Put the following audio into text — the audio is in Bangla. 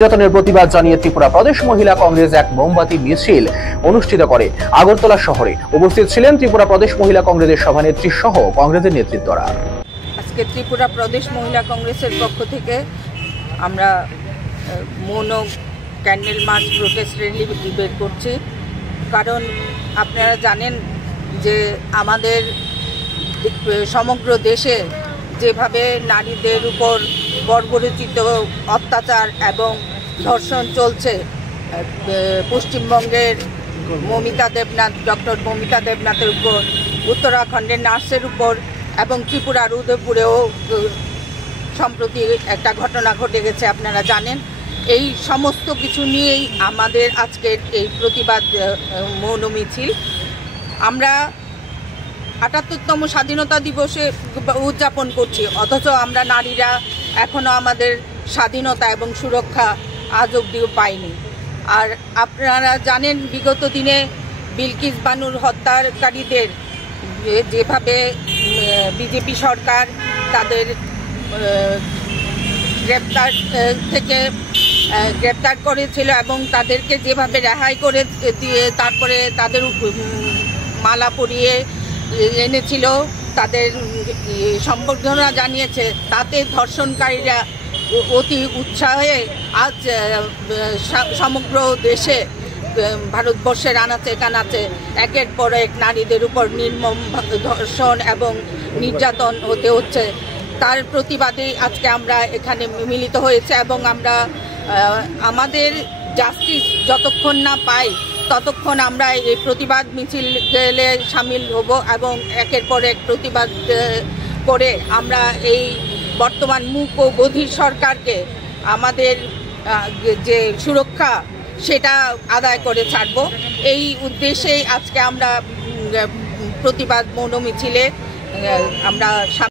নির্যাতনের প্রতিবাদ জানিয়ে ত্রিপুরা প্রদেশ মহিলা কংগ্রেস এক মোমবাতি মিছিল অনুষ্ঠিত করে আগরতলা শহরে। উপস্থিত ছিলেন ত্রিপুরা প্রদেশ মহিলা কংগ্রেসের সভানেত্রী সহ কংগ্রেসের নেতৃত্বরা। আজকে ত্রিপুরা প্রদেশ মহিলা কংগ্রেসের পক্ষ থেকে আমরা মৌন ক্যান্ডেল মার্চ প্রোটেস্ট র্যালি বের করছি। কারণ আপনারা জানেন যে আমাদের সমগ্র দেশে যেভাবে নারীদের উপর বর্বরচিত অত্যাচার এবং ধর্ষণ চলছে, পশ্চিমবঙ্গের ডক্টর মমিতা দেবনাথের উপর, উত্তরাখণ্ডের নার্সের উপর এবং ত্রিপুরার উদয়পুরেও সম্প্রতি একটা ঘটনা ঘটে গেছে, আপনারা জানেন। এই সমস্ত কিছু নিয়েই আমাদের আজকের এই প্রতিবাদ মৌন মিছিল। আমরা ৭৮তম স্বাধীনতা দিবসে উদযাপন করছি, অথচ আমরা নারীরা এখনও আমাদের স্বাধীনতা এবং সুরক্ষা আজ অবধিও পাইনি। আর আপনারা জানেন বিগত দিনে বিলকিস বানুর হত্যাকারীদের যেভাবে বিজেপি সরকার তাদের গ্রেপ্তার করেছিল এবং তাদেরকে যেভাবে রেহাই করে দিয়ে তারপরে তাদের মালা পরিয়ে এনেছিল, তাদের সম্বর্ধনা জানিয়েছে, তাতে ধর্ষণকারীরা অতি উৎসাহে আজ সমগ্র দেশে ভারতবর্ষের আনাচে কানাচে একের পর এক নারীদের উপর নির্মম ধর্ষণ এবং নির্যাতন হতে হচ্ছে। তার প্রতিবাদে আজকে আমরা এখানে মিলিত হয়েছে এবং আমরা আমাদের জাস্টিস যতক্ষণ না পাই ততক্ষণ আমরা এই প্রতিবাদ মিছিলে সামিল হব এবং একের পর এক প্রতিবাদ করে আমরা এই বর্তমান মূক ও বধির সরকারকে আমাদের যে সুরক্ষা সেটা আদায় করে ছাড়ব। এই উদ্দেশ্যেই আজকে আমরা প্রতিবাদ মৌন মিছিলে আমরা